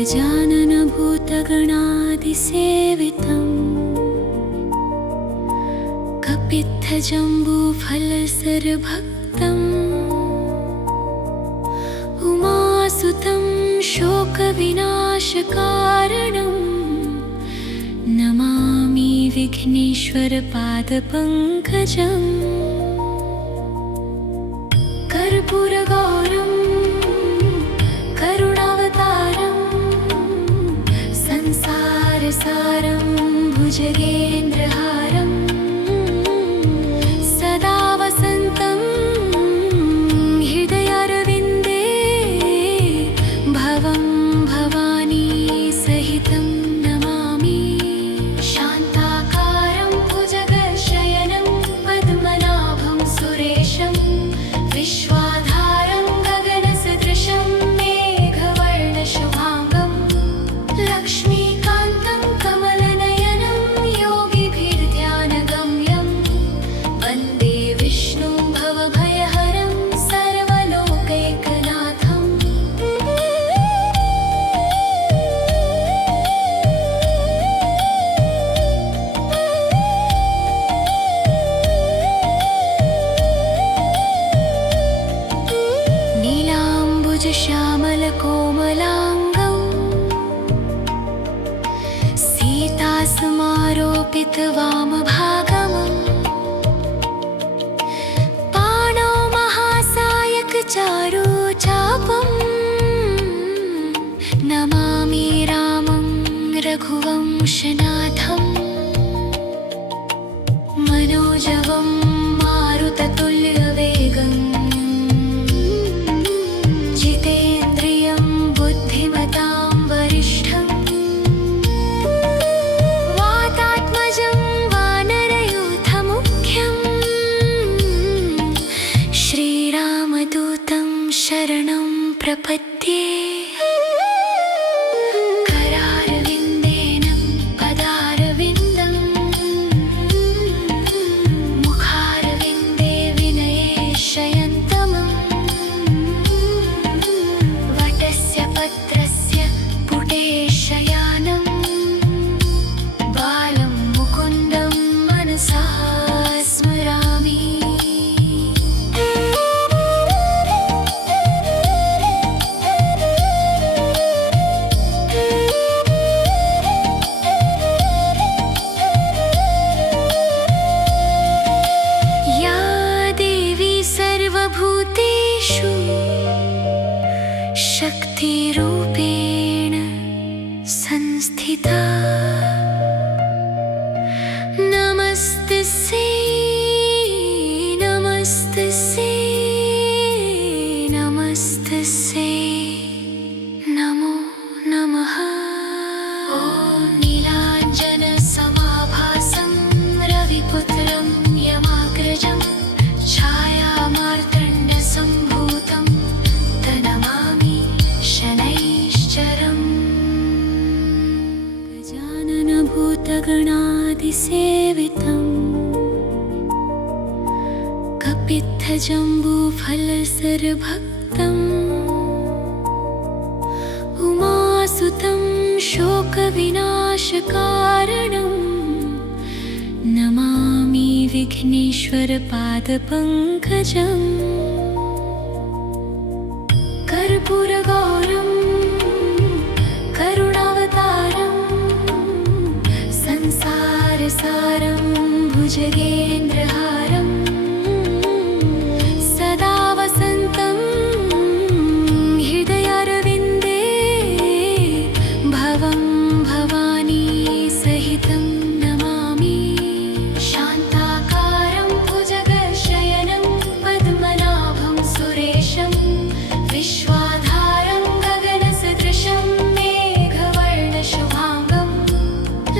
गजाननभूतगणादिसेवितम् कपित्थजम्बूफलसरभक्तम् उमासुतं शोकविनाशकारणम् नमामि विघ्नेश्वरपादपङ्कजम्। कर्पूरगौरं करुणावतारं संसारसारं भुजगेन्द्रहारं सदा वसन्तं हृदयारविन्दे भवं भवानी सहितं नमामि। शान्ताकारं भुजगशयनं पद्मनाभं सुरेशं विश्वाधारं गगनसदृशं मेघवर्णशुभाङ्गं लक्ष्मीकान्तं कमलनयनं योगिभिर्ध्यानगम्यं वन्दे विष्णुं भवभयहरं सर्वलोकैकनाथम्। नीलाम्बुजश्यामलकोमलाङ्गं सीतासमारोपितवामभागम् पाणौ महासायकचारुचापम् नमामि रामं रघुवंशनाथम्। मनोजवं मारुततुल्यवेगम् जितेन्द्रियं बुद्धिमतां वरिष्ठम् वातात्मजं वानरयूथमुख्यं श्रीरामदूतं शरणं प्रपद्ये। करारविन्देन पदारविन्दं मुखारविन्दे विनये शयन्तमम् वटस्य पत्रस्य पुटे शयानं बालं मुकुन्दं मनसा स्मरामि। या देवी सर्वभूतेषु शक्तिरूपेण संस्थिता नमस्तस्यै नमस्तस्यै नमस्तस्यै नमो नमः। ॐ नीलाञ्जनसमाभासं रविपुत्रं यमाग्रजं छायामार्तण्डसम्भूतं तनमामि शनैश्चरम्। गजाननभूतगणादिसेवितं कपित्थजम्बूफलसरभक्तम् उमासुतं शोकविनाशकारणं नमामि विघ्नेश्वरपादपङ्कजम्। कर्पूरगौरं करुणावतारं संसारसारं भुजगेन्द्रहारं सदा वसन्तं हृदयारविन्दे भवं भवानी सहितं नमामि। शान्ताकारं भुजगशयनं पद्मनाभं सुरेशं विश्वाधारं गगनसदृशं मेघवर्णशुभाङ्गं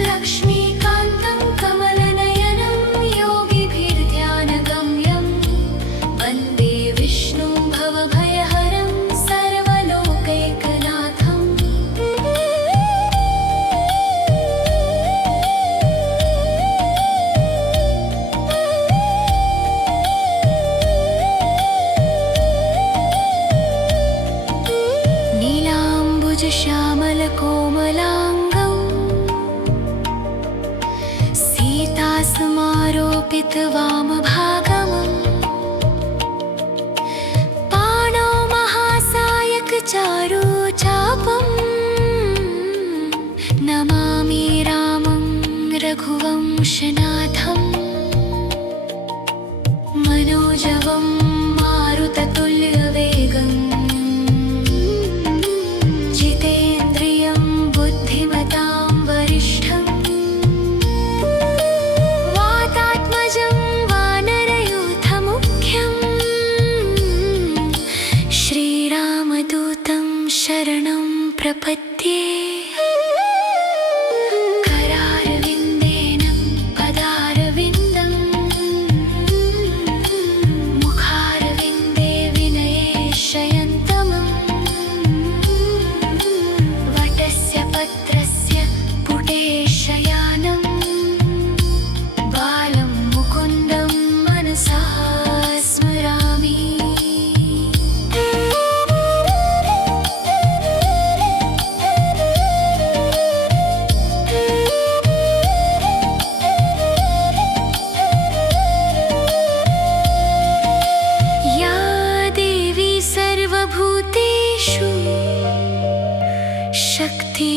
लक्ष्मीकान्तं कमलनयनं योगिभिर्ध्यानगम्यं वन्दे विष्णुं भवभयहरं सर्वलोकैकनाथम्। चारुचापम् नमामि रामं रघुवंशनाथम् मनोजवं मारुततुल्यवेगम् जितेन्द्रियं बुद्धिमतां वरिष्ठम् वातात्मजं वानरयूथमुख्यम् श्रीरामदूतं शरणं प्रपद्ये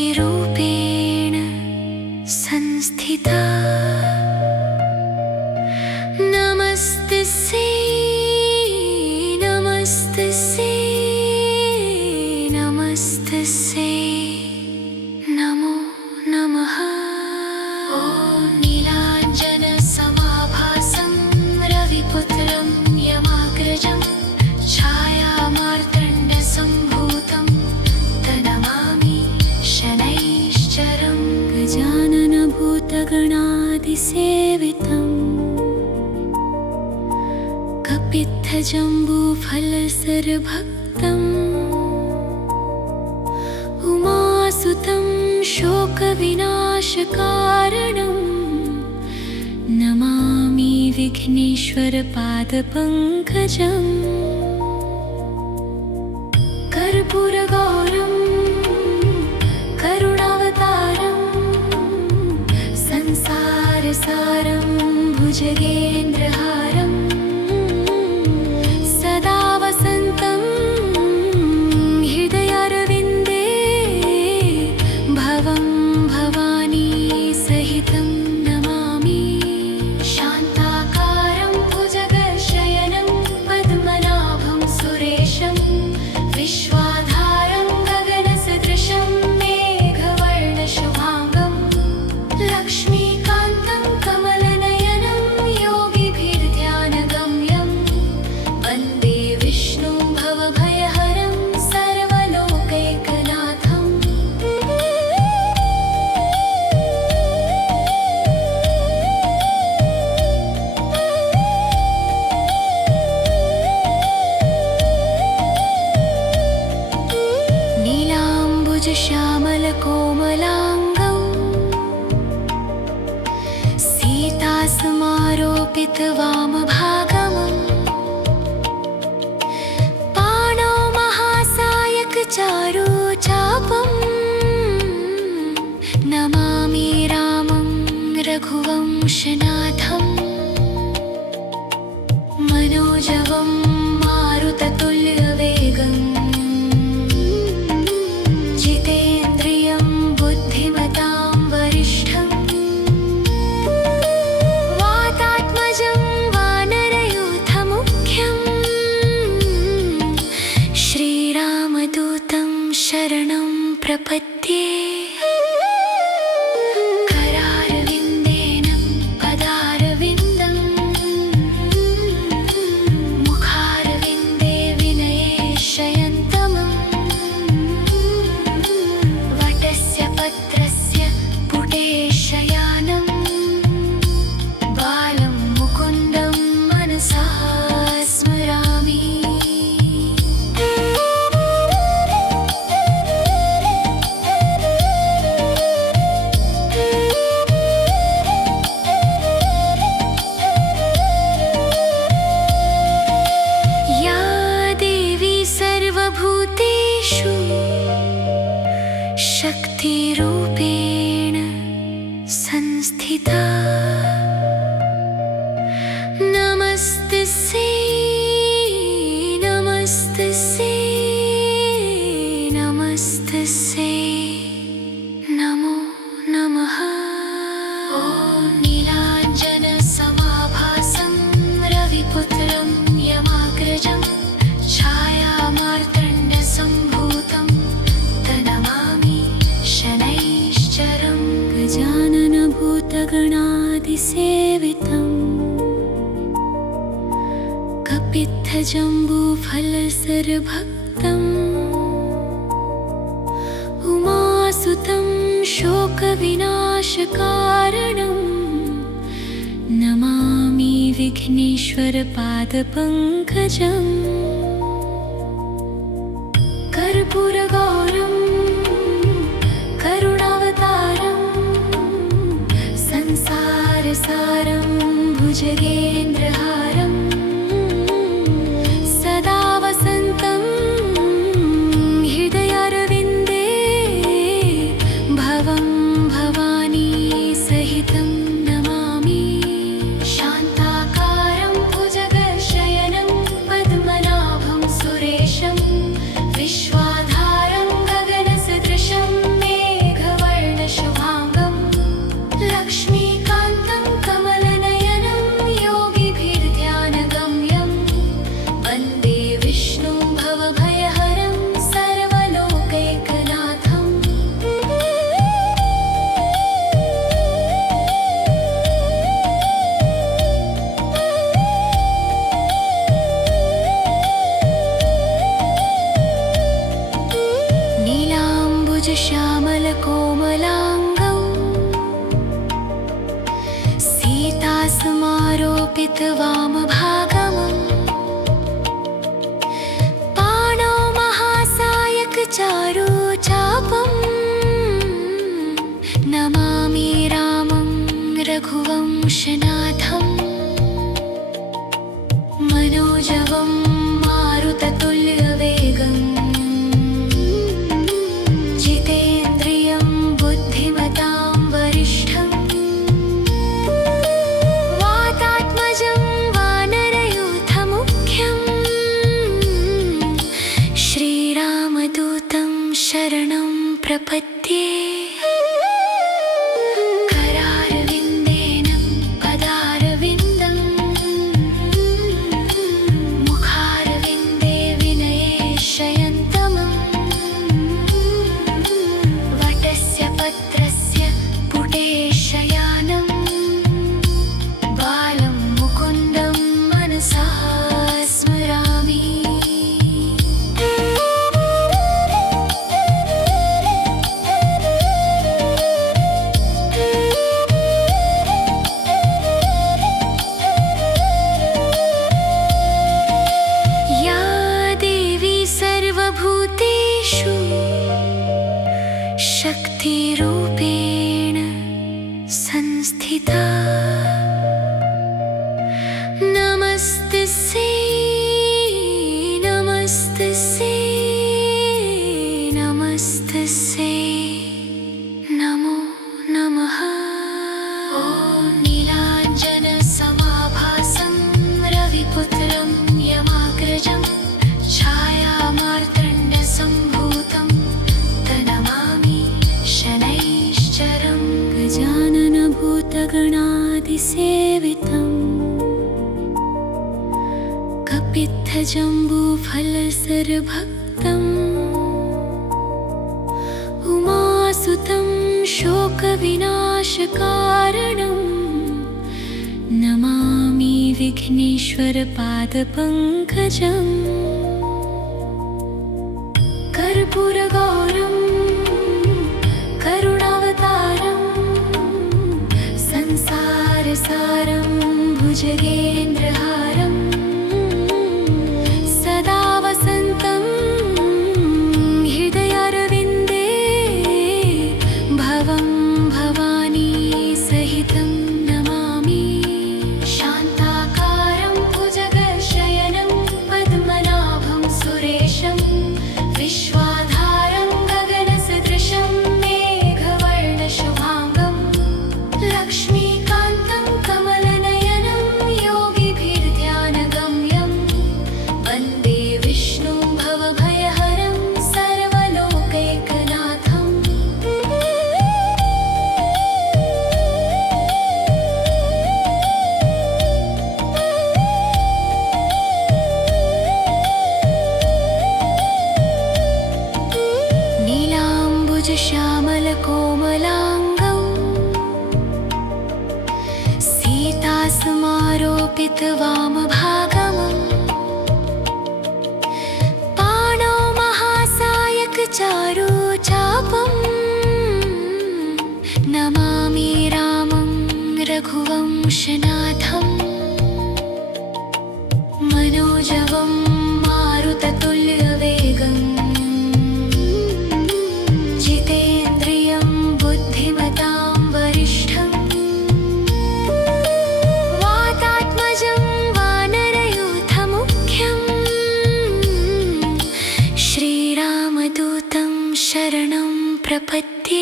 शक्तिरूपेण संस्थिता नमस्तस्यै नमस्तस्यै नमस्तस्यै नमो नमः ॐ नीलाञ्जनसमाभासं रविपुत्रं यमाग्रजं छायामार्तण्डसम्भूतं तनमामि शनैश्चरं गजाननभूतगणादिसेवितं कपित्थजम्बूफलसरभक्तम् उमासुतं शोकविनाशकारणं नमामि विघ्नेश्वरपादपङ्कजम् कर्पूरगौरं करुणावतारं संसारसारं भुजगेन्द्रहारं सदा वसन्तं हृदयारविन्दे भवं भवानी सहितं नमामि शान्ताकारं भुजगशयनं पद्मनाभं सुरेशं विश्वाधारं गगनसदृशं मेघवर्णशुभाङ्गं लक्ष्मीकान्तं कमलनयनं योगिभिर्ध्यानगम्यं वन्दे विष्णुं भवभयहरं सर्वलोकैकनाथम् नीलाम्बुजश्यामलकोमलाङ्गौ सीतासमारोपितवामभागम् पाणौ महासायकचारुचापम् नमामि रामं रघुवंशनाथम् मनोजवं मारुततुल्यवेगम् जितेन्द्रियं बुद्धिमतां वरिष्ठम् वातात्मजं वानरयूथमुख्यम् श्रीरामदूतं सर्वभूतगणादिसेवितम् कपित्थजम्बूफलसरभक्तम् उमासुतं शोकविनाशकारणम् नमामि विघ्नेश्वरपादपङ्कजम् कर्पूरगौरं करुणावतारं संसारसारं भुजगेन्द्रहारं सदा वसन्तं हृदयारविन्दे भवं भवानी सहितं नमामि शान्ताकारं भुजगशयनं पद्मनाभं सुरेशं विश्वाधारं गगनसदृशं मेघवर्णशुभाङ्गं लक्ष्मीकान्तं कमलनयनं योगिभिर्ध्यानगम्यं वन्दे विष्णुं भवभयहरं सर्वलोकैकनाथम् नीलाम्बुजश्यामलकोमलाङ्गौ सीतासमारोपितवामभागमम् पाणौ महासायकचारुचापम् नमामि रामं रघुवंशनाथम् मनोजवं मारुततुल्यवेगम् जितेन्द्रियं बुद्धिमतां वरिष्ठं वातात्मजं वानरयूथमुख्यं श्रीरामदूतं शरणं प्रपद्ये करारविन्देन पदारविन्दं मुखारविन्दे विनये शयन्तमम् वटस्य पत्रस्य पुटे शयानं बालं मुकुन्दं मनसा स्मरामि या देवी सर्वभूतेषु शक्तिरूपेण संस्थिता नमस्तस्यै नमस्तस्यै नमस्तस्यै नमो नमः ॐ नीलाञ्जनसमाभासं रविपुत्रं यमाग्रजं छायामार्तण्डसम्भूतं तनमामि शनैश्चरं गजाननभूतगणादिसेवितम् कपित्थजम्बूफलसरभक्तम् उमासुतं शोकविनाशकारणं नमामि विघ्नेश्वरपादपङ्कजम् कर्पूरगौरं करुणावतारं संसारसारं भुजगेन्द्रहारं सदा वसन्तं हृदयारविन्दे भवं भवानी सहितं नमामि शान्ताकारं भुजगशयनं पद्मनाभं सुरेशं विश्वाधारं गगनसदृशं वामभागम् पाणौ महासायकचारु चापम् नमामि रामं रघुवंशनाथम् मनोजवं मारुततुल्यवेगम् जितेन्द्रियं बुद्धिमतां वरिष्ठम् वातात्मजं वानरयूथमुख्यम् श्रीरामदूतं शरणं प्रपद्ये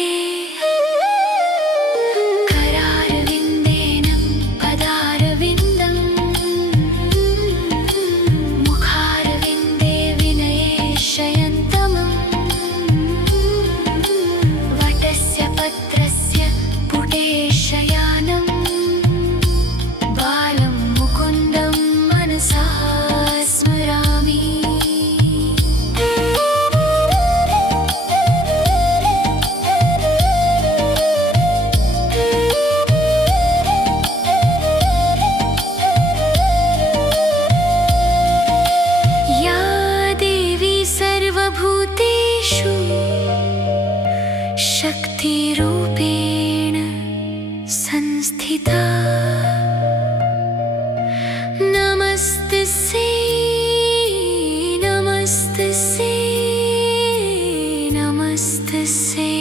शक्तिरूपेण संस्थिता नमस्तस्यै नमस्तस्यै नमस्तस्यै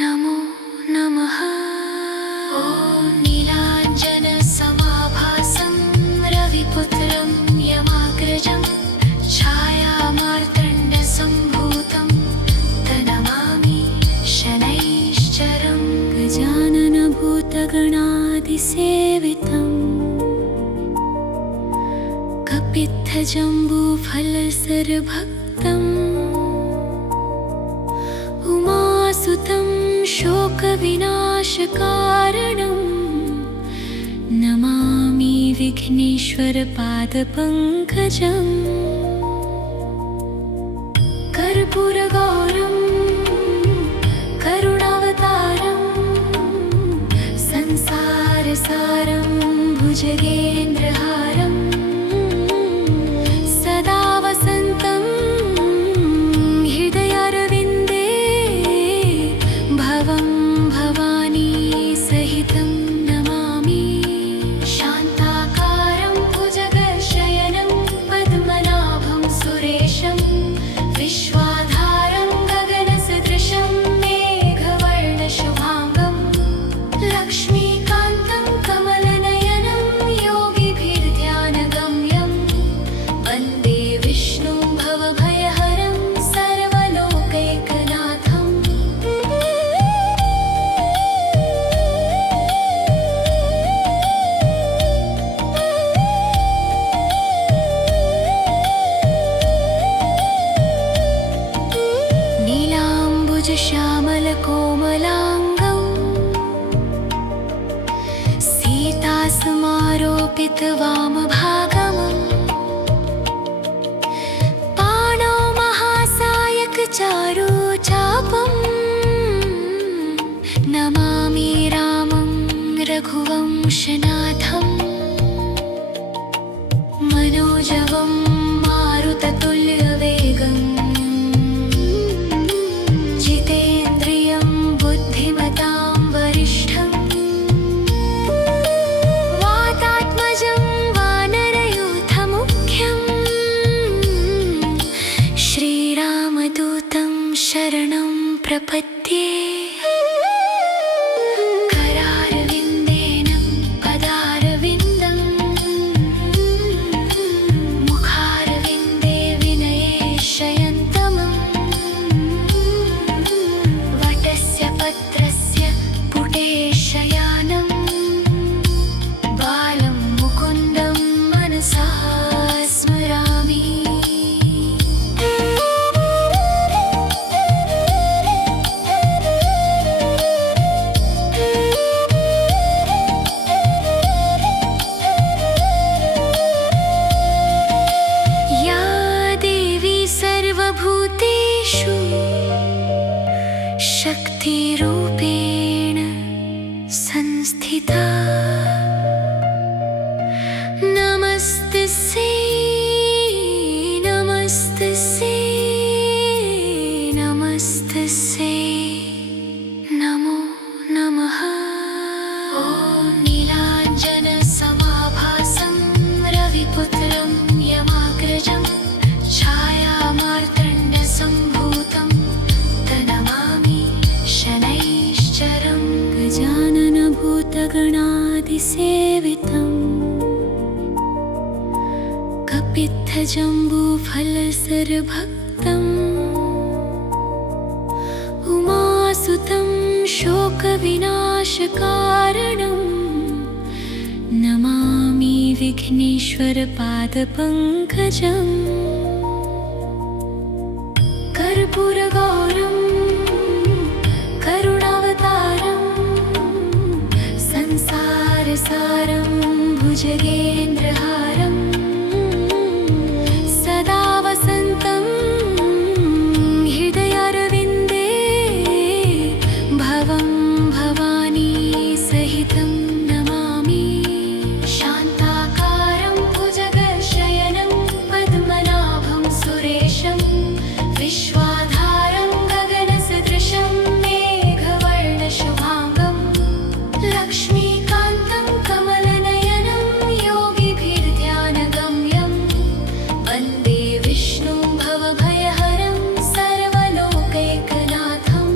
नमो नमः ॐ नीलाञ्जनसमाभासं रविपुत्रं यमाग्रजं छायामार्तण्डसम्भूतं तनमामि शनैश्चरं गजाननभूतगणादिसेवितम् कपित्थजम्बूफलसरभक्तम् उमासुतं शोकविनाशकारणम् नमामि विघ्नेश्वरपादपङ्कजम् कर्पूरगौरं करुणावतारं संसारसारं भुजगेन्द्रहारं सदा वसन्तं हृदयारविन्दे भवं भवानी सहितं नमामि शान्ताकारं भुजगशयनं पद्मनाभं सुरेशं विश्वाधारं गगनसदृशं मेघवर्णशुभाङ्गं लक्ष्मीकान्तं कमलनयनं योगिभिर्ध्यानगम्यं वन्दे विष्णुं भवभयहरं सर्वलोकैकनाथम् नीलाम्बुजश्यामलकोमलाङ्गौ सीतासमारोपितवामभागम् पाणौ महासायकचारु चापम् नमामि रामं रघुवंशनाथम् मनोजवं मारुततुल्यवेगम् जितेन्द्रियं बुद्धिमतां वरिष्ठम् वातात्मजं वानरयूथमुख्यम् श्रीरामदूतं शरणं प्रपद्ये सर्वभूतगणादिसेवितम् कपित्थजम्बूफलसरभक्तम् उमासुतं शोकविनाशकारणम् नमामि विघ्नेश्वरपादपङ्कजम् कर्पूरगौरं करुणावतारं संसारसारं भुजगेन्द्रहारं सदा वसन्तं हृदयारविन्दे भवं भवानी सहितं नमामि शान्ताकारं भुजगशयनं पद्मनाभं सुरेशं विश्वाधारं गगनसदृशं मेघवर्णशुभाङ्गं लक्ष्मीकान्तं कमलनयनं योगिभिर्ध्यानगम्यं वन्दे विष्णुं भवभयहरं सर्वलोकैकनाथम्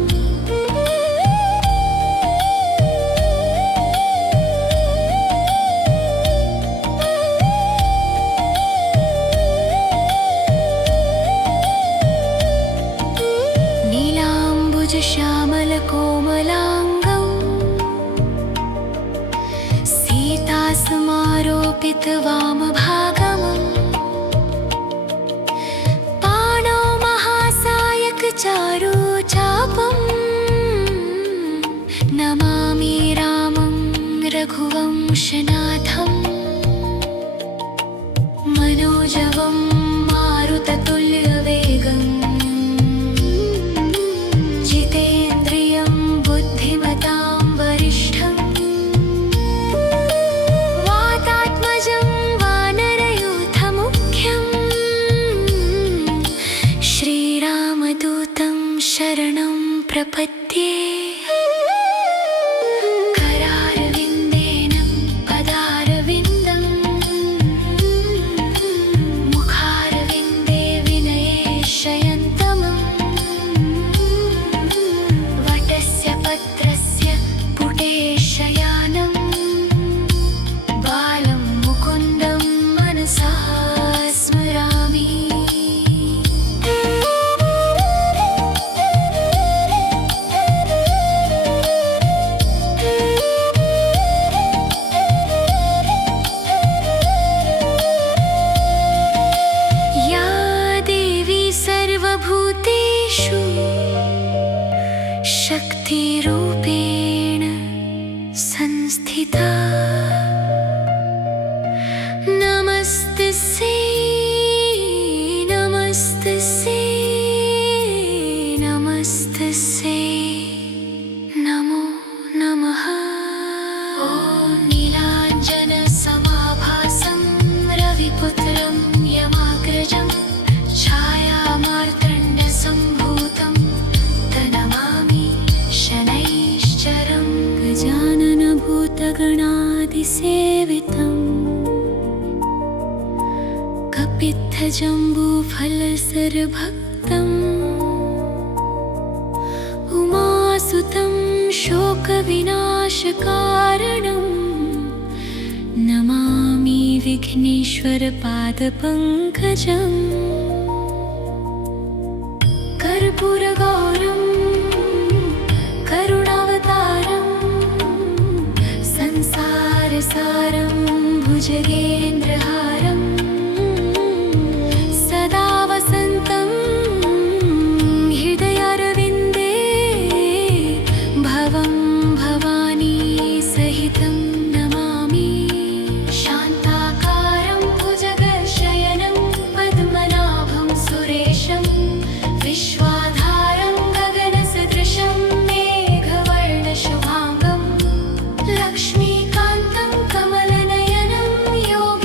नीलाम्बुजश्यामलकोमलाङ्गौ सीतासमारोपितवामभागम् पाणौ महासायकचारुचापं नमामि रामं रघुवंशनाथम् मनोजवं मारुततुल्यवेगम् जितेन्द्रियं बुद्धिमतां वरिष्ठम् वातात्मजं वानरयूथमुख्यम् श्रीरामदूतं शरणं प्रपद्ये करारविन्देन पदारविन्दं मुखारविन्दे विनये शयन्तमम् वटस्य पत्रस्य पुटे शयानं बालं मुकुन्दं मनसा स्मरामि या देवी सर्वभूतेषु शक्तिरूपेण संस्थिता नमस्तस्यै नमस्तस्यै नमस्तस्यै नमो नमः ॐ नीलाञ्जनसमाभासं रविपुत्रं यमाग्रजं छायामार्तण्डसम्भूतं तनमामि शनैश्चरं गजाननभूतगणादिसेवितम् कपित्थजम्बूफलसरभक्तम् उमासुतं शोकविनाशकारणम् नमामि विघ्नेश्वरपादपङ्कजम् कर्पूरगौरं करुणावतारं संसारसारं भुजगेन्द्रहारं सदा वसन्तं हृदयारविन्दे भवं भवानी सहितं नमामि शान्ताकारं भुजगशयनं पद्मनाभं सुरेशं विश्वाधारं गगनसदृशं मेघवर्णशुभाङ्गं लक्ष्मीकान्तं कमलनयनं योगिभिर्ध्यानगम्यं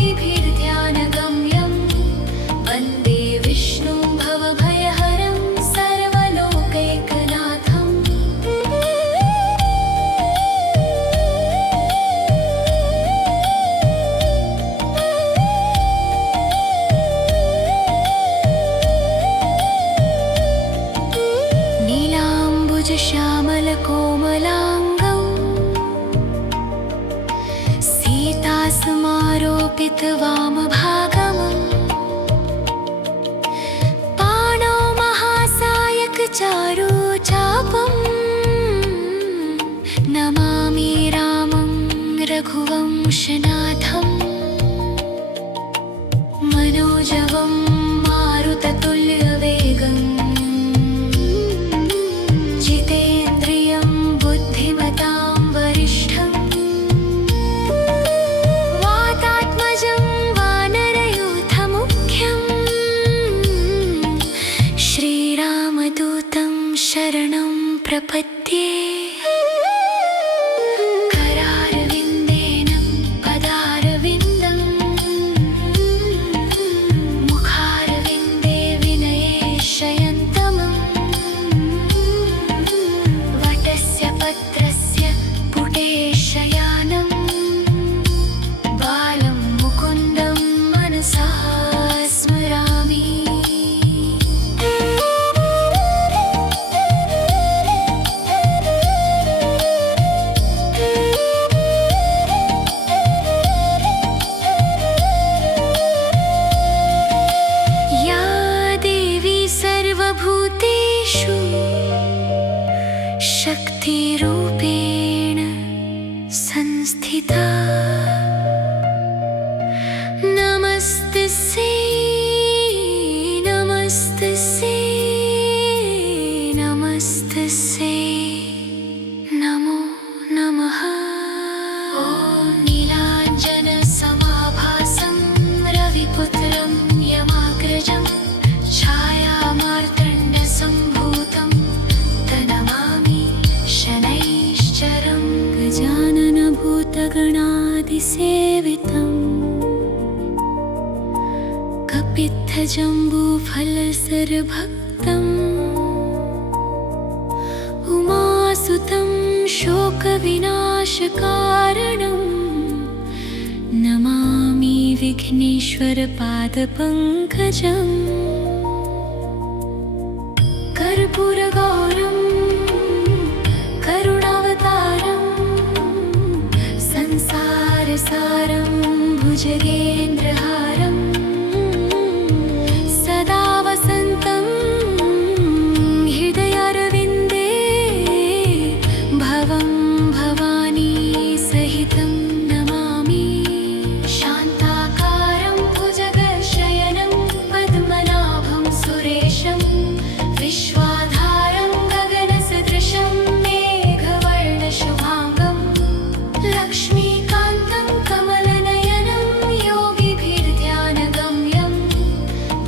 चारुचापं नमामि रामं रघुवंशनाथम् मनोजवं मारुततुल्यवेगम् जितेन्द्रियं बुद्धिमतां वरिष्ठम् वातात्मजं वानरयूथमुख्यम् श्रीरामदूतं शरणं प्रपद्ये शक्तिरूपेण संस्थिता नमस्तस्यै नमस्तस्यै नमस्तस्यै नमो नमः ॐ नीलाञ्जनसमाभासं रविपुत्रं यमाग्रजं छायामार्तण्डसम्भूतं शनैश्चरं गजाननभूतगणादिसेवितं कपित्थजम्बूफलसरभक्तम् उमासुतं शोकविनाशकारणं नमामि विघ्नेश्वरपादपङ्कजम् कर्पूरगौरं करुणावतारं संसारसारं भुजगेन्द्रहारं सदा वसन्तं हृदयारविन्दे भवं भवानी सहितं नमामि शान्ताकारं भुजगशयनं पद्मनाभं सुरेशं विश्वाधारं गगनसदृशं मेघवर्णशुभाङ्गं लक्ष्मीकान्तं कमलनयनं योगिभिर्ध्यानगम्यं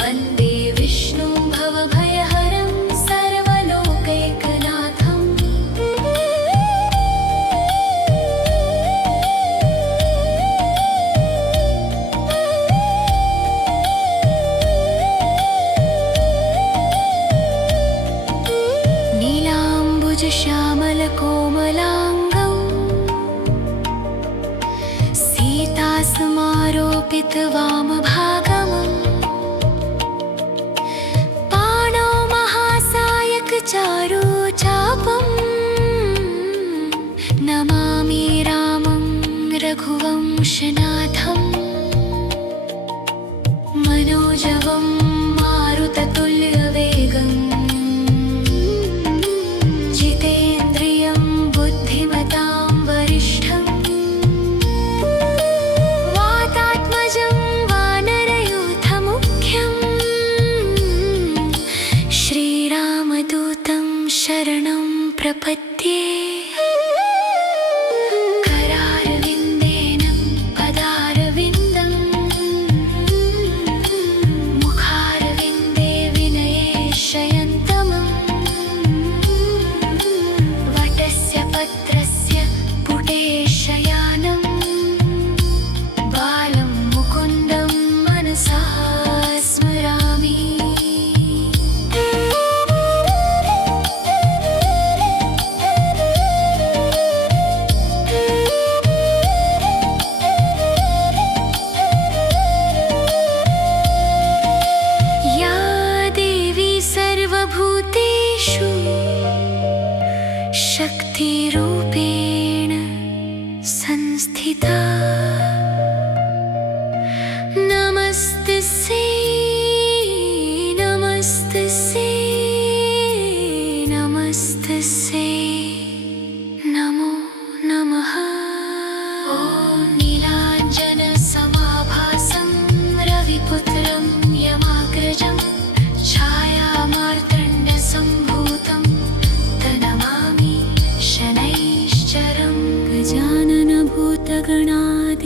वन्दे विष्णुं भवभयहरं सर्वलोकैकनाथम् नीलाम्बुजश्यामलकोमलाङ्गौ सीतासमारोपितवामभागमम् पाणौ महासायकचारुचापं नमामि रामं रघुवंशनाथम् मनोजवं मारुततुल्यवेगम् जितेन्द्रियं बुद्धिमतां वरिष्ठम् वातात्मजं वानरयूथमुख्यम्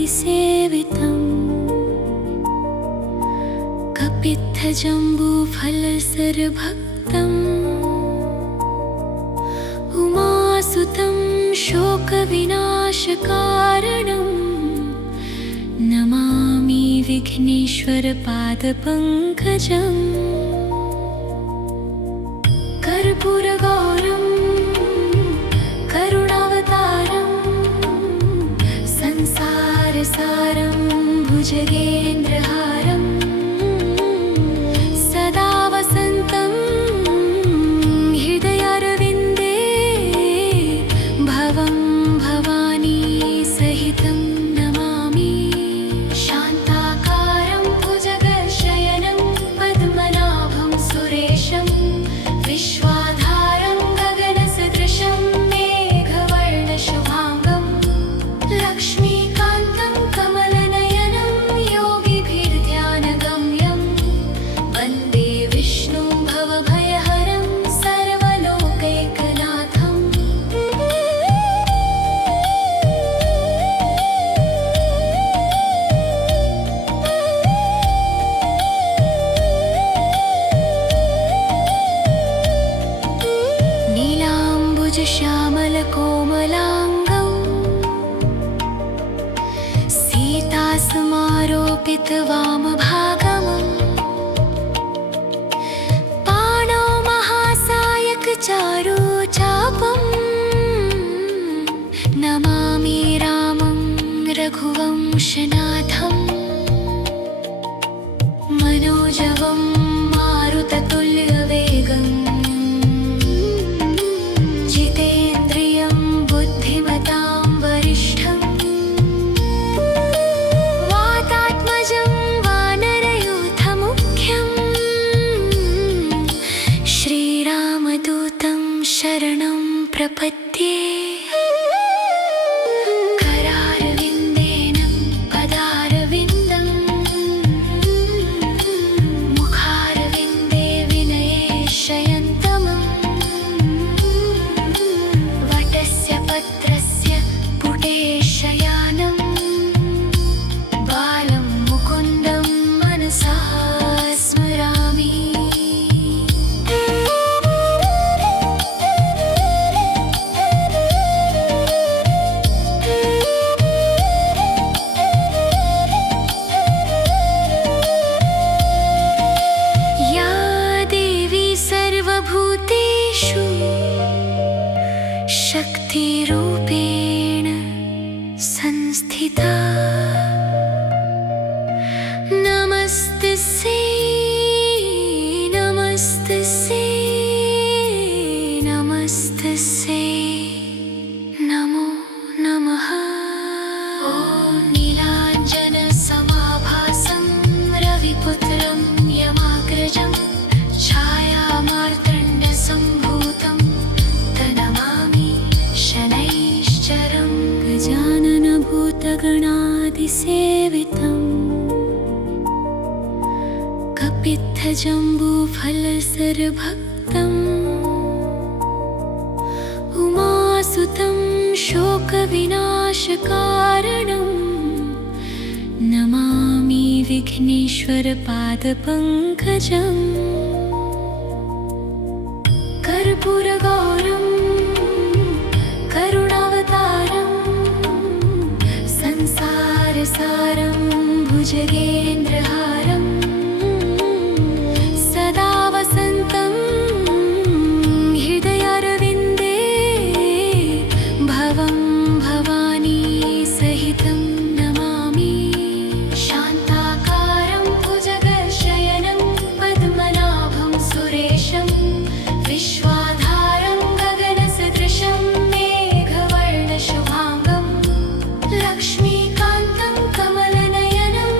गगनसदृशगगनादिसेवितम् कपित्थजम्बूफलसरभक्तम् उमासुतं शोकविनाशकारणम् नमामि विघ्नेश्वरपादपङ्कजम् कर्पूरगौरं करुणावतारं संसारसारं भुजगेन्द्रहारं सदा वसन्तं हृदयारविन्दे भवं भवानी सहितं नमामि शान्ताकारं भुजगशयनं पद्मनाभं सुरेशं विश्वाधारं गगनसदृशं मेघवर्णशुभाङ्गं लक्ष्मीकान्तं कमलनयनं योगिभिर्ध्यानगम्यं वन्दे विष्णुं भवभयहरं सर्वलोकैकनाथम् नीलाम्बुजश्यामलकोमलाङ्गं सीतासमारोपितवामभागमम् पाणौ महासायकचारुचापम् नमामि रामं रघुवंशनाथम् मनोजवं मारुततुल्यवेगम् जितेन्द्रियं बुद्धिमतां वरिष्ठं वातात्मजं वानरयूथमुख्यं श्रीरामदूतं शरणं प्रपद्ये करारविन्देन पदारविन्दं मुखारविन्दे विनये शयन्तमम् वटस्य पत्रस्य पुटे शयानं बालं मुकुन्दं मनसा स्मरामि या देवी सर्वभूतेषु शक्तिरूपेण संस्थिता नमस्तस्यै नमस्तस्यै नमस्तस्यै नमो नमः ॐ नीलाञ्जनसमाभासं रविपुत्रं यमाग्रजं छायामार्तण्डसम्भूतं तनमामि शनैश्चरं गजाननभूतगणादिसेवितम् कपित्थजम्बूफलसरभक्तम् उमासुतं शोकविनाशकारणं नमामि विघ्नेश्वरपादपङ्कजम् कर्पूरगौरं करुणावतारं संसारसारं भुजगेन्द्रहारं सदा वसन्तं हृदयारविन्दे भवं भवानी सहितं नमामि शान्ताकारं भुजगशयनं पद्मनाभं सुरेशं विश्वाधारं गगनसदृशं मेघवर्णशुभाङ्गं लक्ष्मीकान्तं कमलनयनं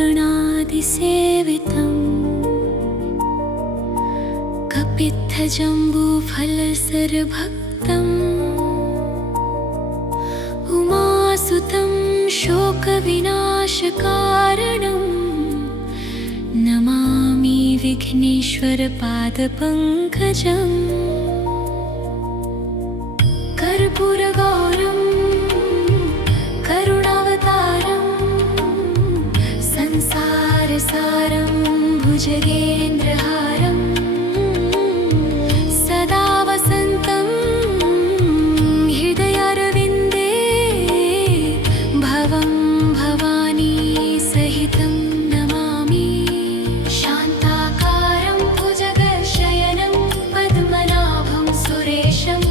सर्वभूतगणादिसेवितम् कपित्थजम्बूफलसरभक्तम् उमासुतं शोकविनाशकारणम् नमामि विघ्नेश्वरपादपङ्कजम् कर्पूरगौरं करुणावतारं संसारसारं भुजगेन्द्रहारं सदा वसन्तं हृदयारविन्दे भवं भवानी सहितं नमामि शान्ताकारं भुजगशयनं पद्मनाभं सुरेशं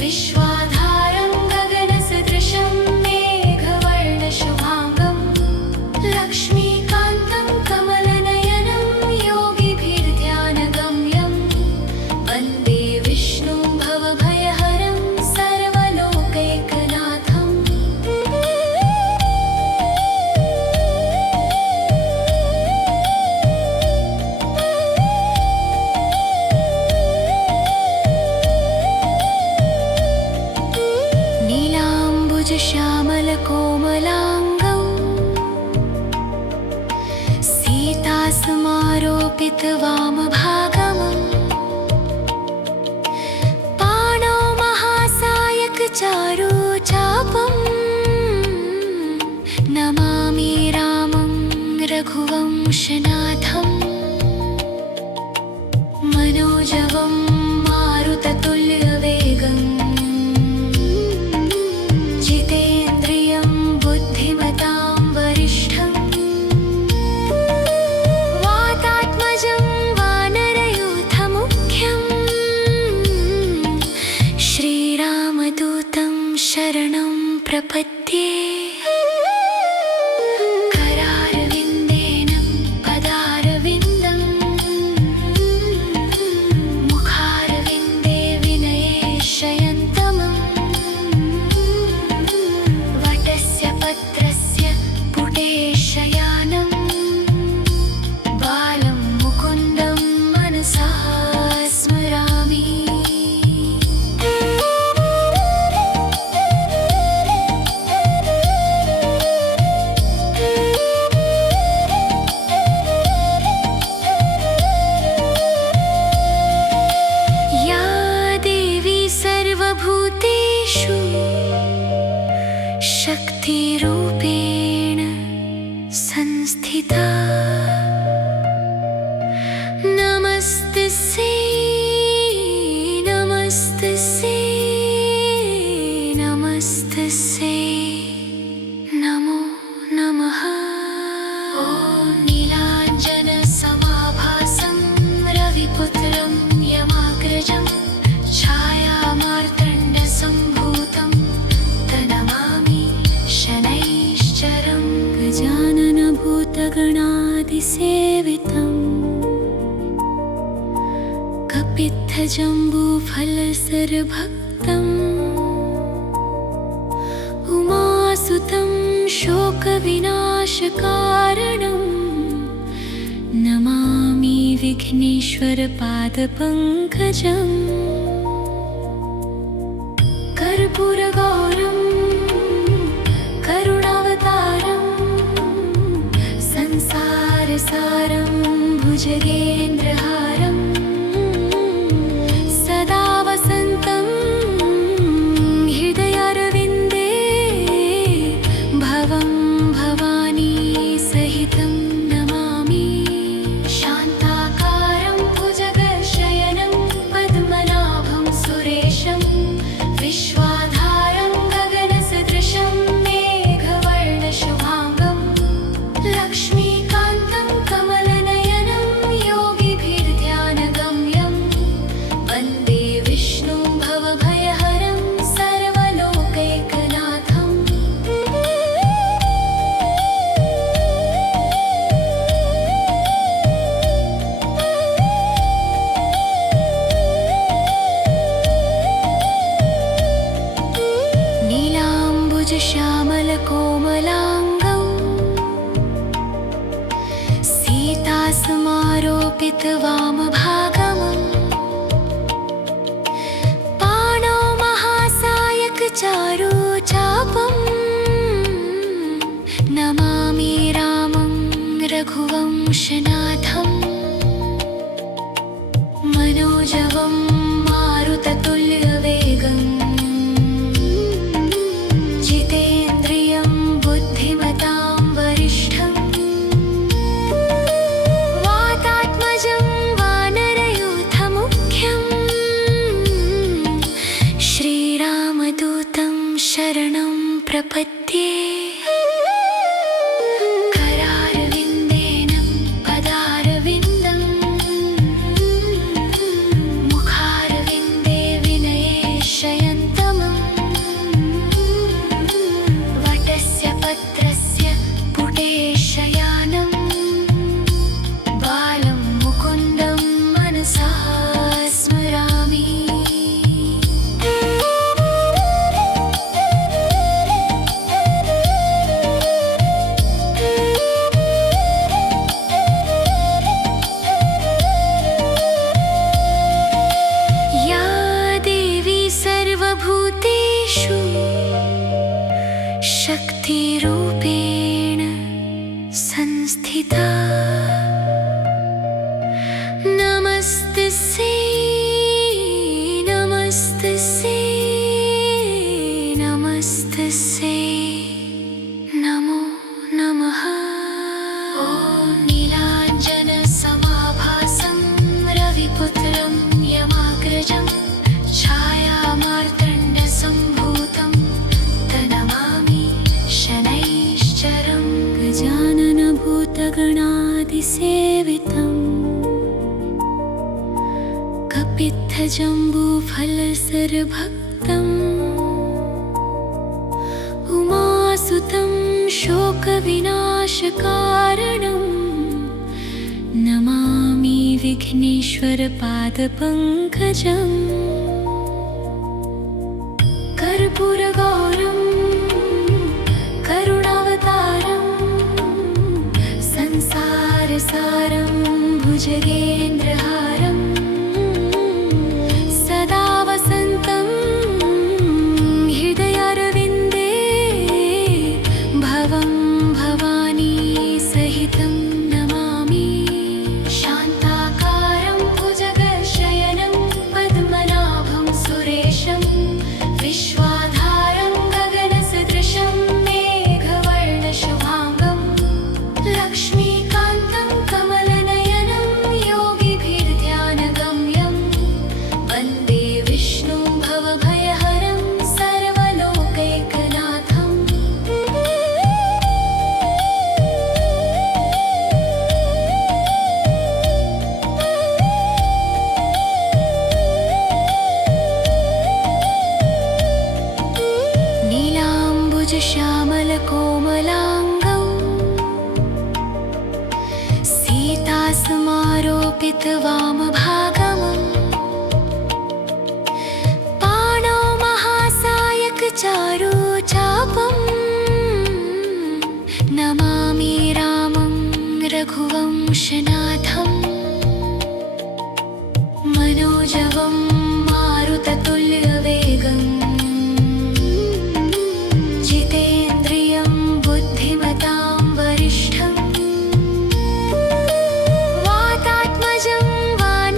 विश्वाधारं गगनसदृशं मेघवर्णशुभाङ्गं लक्ष्मीकान्तं कमलनयनं योगिभिर्ध्यानगम्यं वन्दे विष्णुं भवभयहरं सर्वलोकैकनाथम् नीलाम्बुजश्यामलकोमलाङ्गौ सीतासमारोपितवामभागमम् पाणौ महासायकचारुचापम् नमामि रामं रघुवंशनाथम् मनोजवं मारुततुल्यवेगम् जितेन्द्रियं बुद्धिमतां वरिष्ठं वातात्मजं वानरयूथमुख्यं श्रीरामदूतं शरणं प्रपद्ये करारविन्देन पदारविन्दं मुखारविन्दे विनये शयन्तमम् वटस्य पत्रस्य पुटे शयानं बालं मुकुन्दं मनसा स्मरामि या देवी सर्वभूतेषु शक्तिरूपेण संस्थिता नमस्तस्यै नमस्तस्यै नमस्तस्यै नमो नमः ॐ नीलाञ्जनसमाभासं रविपुत्रं यमाग्रजं छायामार्तण्डसम्भूतं तनमामि शनैश्चरं गजाननभूतगणादिसेवितं कपित्थजम्बूफलसरभक्तम् उमासुतं शोकविनाशकारणं नमामि विघ्नेश्वरपादपङ्कजम् कर्पूरगौरं करुणावतारं संसारसारं भुजगेन्द्रहारं सदा वसन्तं हृदयारविन्दे भवं भवानी सहितं नमामि शान्ताकारं भुजगशयनं पद्मनाभं सुरेशं विश्वाधारं गगनसदृशं मेघवर्णशुभाङ्गं लक्ष्मीकान्तं कमलनयनं चारुचापम् नमामि रामं रघुवंशनाथम् मनोजवं मारुततुल्यवेगम् जितेन्द्रियं बुद्धिमतां वरिष्ठम् वातात्मजं वानरयूथमुख्यम् श्रीरामदूतं शरणं प्रपद्ये शक्तिरूपेण संस्थिता नमस्तस्यै नमस्तस्यै नमस्तस्यै नमो नमः ॐ नीलाञ्जनसमाभासं रविपुत्रं यमाग्रजं छायामार्तण्डसम्भूतं तनमामि शनैश्चरं गजाननभूतगणादिसेवितम् कपित्थजम्बूफलसरभक्तम् उमासुतं शोकविनाशकारणं नमामि विघ्नेश्वरपादपङ्कजम् कर्पूरगौरं करुणावतारं संसारसारं भुजगेन्द्रहारं सदा वसन्तं हृदयारविन्दे भवं भवानी सहितं नमामि शान्ताकारं भुजगशयनं पद्मनाभं सुरेशं विश्वाधारं गगनसदृशं मेघवर्णशुभाङ्गं लक्ष्मीकान्तं कमलनयनं योगिभिर्ध्यानगम्यं वन्दे विष्णुं भवभयहरं सर्वलोकैकनाथम् नीलाम्बुजश्यामलकोमलाङ्गौ सीतासमारोपितवामभागमम् पाणौ महासायकचारुचापम् नमामि रामं रघुवंशनाथम् मनोजवं मारुततुल्यवेगम् जितेन्द्रियं बुद्धिमतां वरिष्ठम् वातात्मजं वानरयूथमुख्यम्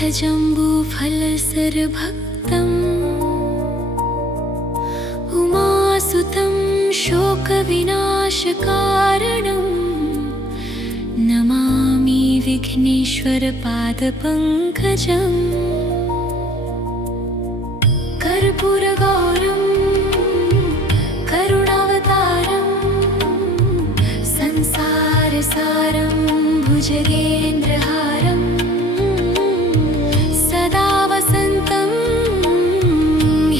कपित्थजम्बूफलसरभक्तम् उमासुतं शोकविनाशकारणम् नमामि विघ्नेश्वरपादपङ्कजम् कर्पूरगौरं करुणावतारं संसारसारं भुजगेन्द्रहारं सदा वसन्तं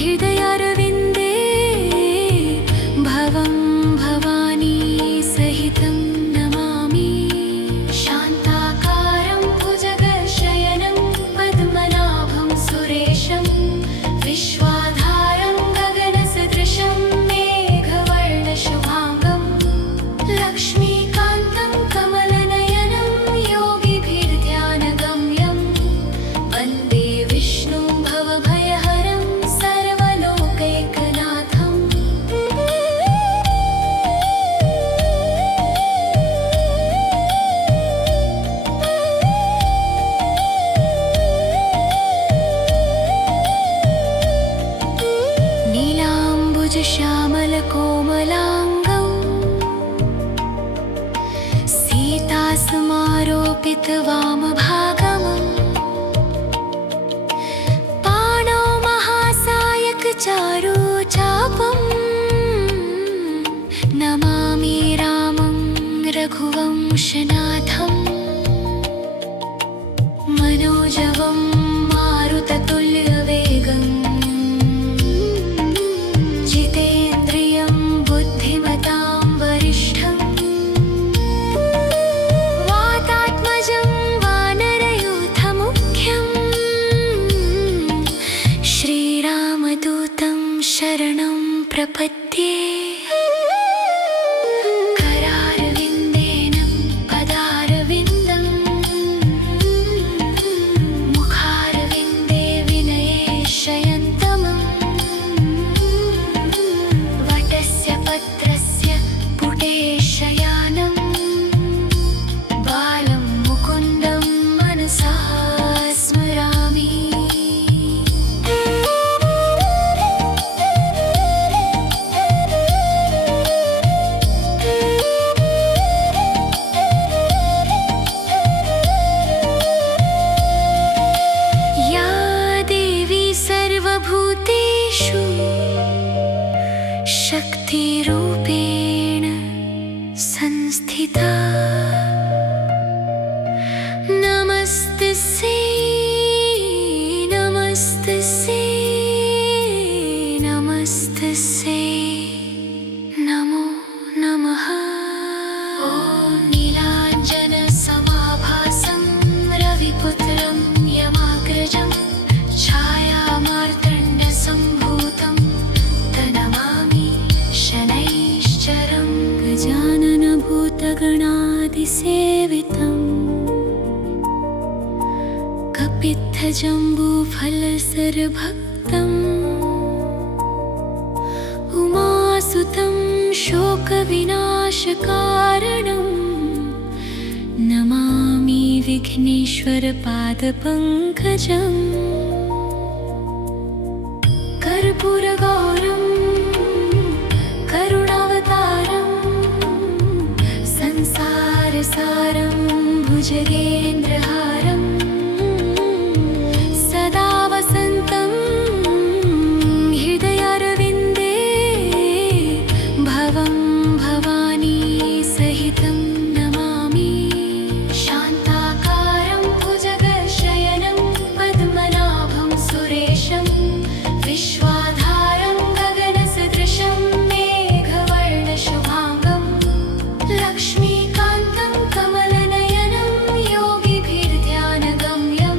हृदयारविन्दे भवं भवानी सहितं नमामि शान्ताकारं भुजगशयनं पद्मनाभं सुरेशं विश्वाधारं गगनसदृशं मेघवर्णशुभाङ्गं लक्ष्मीकान्तं कमलनयनं योगिभिर्ध्यानगम्यं वन्दे विष्णुं भवभयहरं सर्वलोकैकनाथम् नीलाम्बुजश्यामलकोमलाङ्गौ सीतासमारोपितवामभागम् पाणौ महासायकचारुचापम् नमामि रामं रघुवंशनाथम् मनोजवं मारुततुल्यवेगम् जितेन्द्रियं बुद्धिमतां वरिष्ठम् वातात्मजं वानरयूथमुख्यम् श्रीरामदूतं शरणं प्रपद्ये करारविन्देन पदारविन्दं मुखारविन्दे विनये शयन्तमम् वटस्य पत्रस्य पुटे शयानं बालं मुकुन्दं मनसा स्मरामि या देवी सर्वभूतेषु शक्तिरूपेण संस्थिता नमस्तस्यै नमस्तस्यै नमस्तस्यै नमो नमः ॐ नीलाञ्जनसमाभासं रविपुत्रं यमाग्रजं छायामार्तण्डसम्भूतं तनमामि शनैश्चरं गजाननभूतगणादिसेवितम् कपित्थजम्बूफलसरभक्तम् उमासुतं शोकविनाशकारणम् नमामि विघ्नेश्वरपादपङ्कजम् कर्पूरगौरं करुणावतारं संसारसारं भुजगेन्द्रहारं सदा वसन्तं हृदयारविन्दे भवं भवानी सहितं नमामि शान्ताकारं भुजगशयनं पद्मनाभं सुरेशं विश्वाधारं गगनसदृशं मेघवर्णशुभाङ्गं लक्ष्मीकान्तं कमलनयनं योगिभिर्ध्यानगम्यं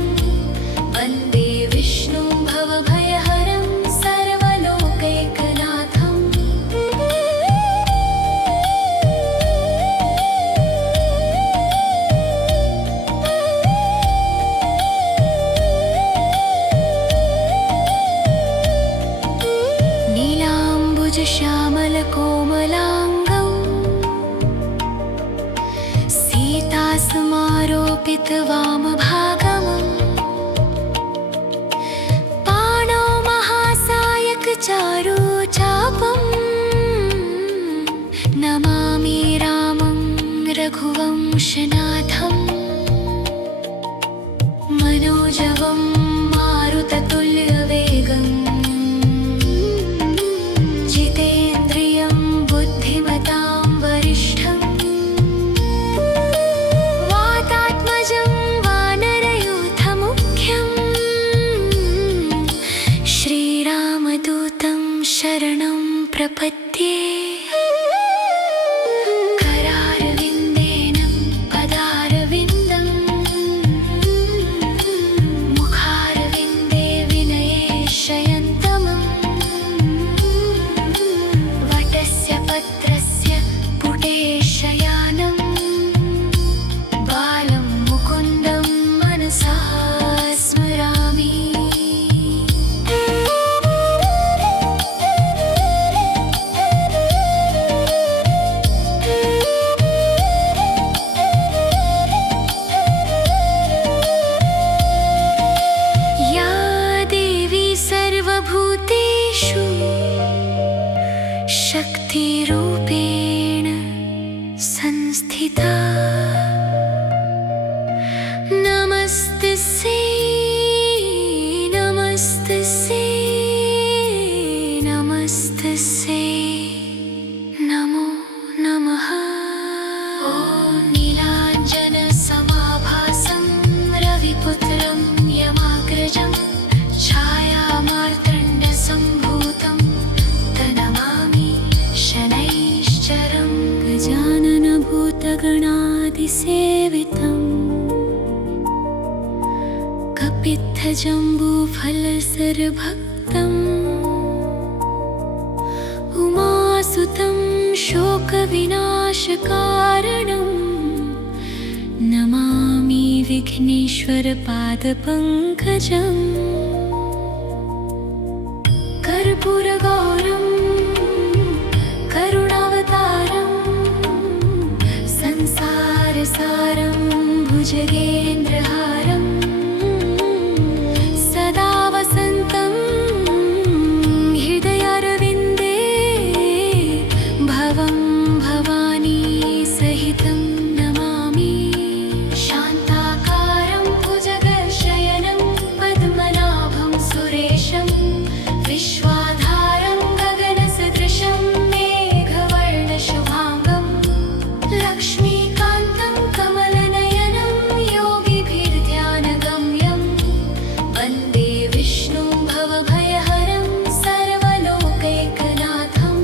वन्दे विष्णुं भवभयहरं सर्वलोकैकनाथम् नीलाम्बुजश्यामलकोमलाङ्गौ सीतासमारोपितवामभागम् सेवितम् कपित्थजम्बूफलसरभक्तम् उमासुतं शोकविनाशकारणम् नमामि विघ्नेश्वरपादपङ्कजम् कर्पूरगौरं करुणावतारं संसारसारं भुजगेन्द्रहारं सदा वसन्तं हृदयारविन्दे भवं भवानी सहितं नमामि शान्ताकारं भुजगशयनं पद्मनाभं सुरेशं विश्वाधारं गगनसदृशं मेघवर्णशुभाङ्गं लक्ष्मीकान्तं कमलनयनं योगिभिर्ध्यानगम्यं वन्दे विष्णुं भवभयहरं सर्वलोकैकनाथम्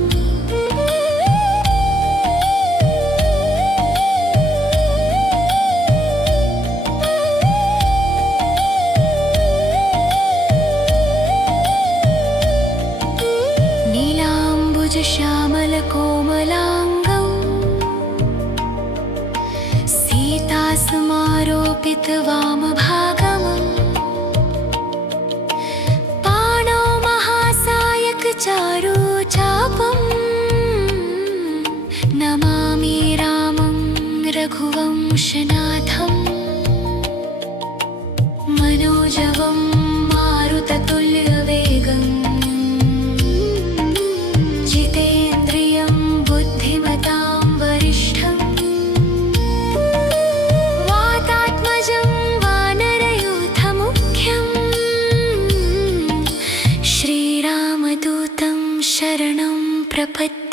नीलाम्बुजश्यामलकोमलाङ्गौ सीतासमारोपितवामभागम् पाणौ महासायकचारुचापम् नमामि रामं रघुवंशनाथम् मनोजवं मारुततुल्यवेगम् जितेन्द्रियं बुद्धिमतां वरिष्ठम् वातात्मजं वानरयूथमुख्यम् श्रीरामदूतं शरणं प्रपद्ये।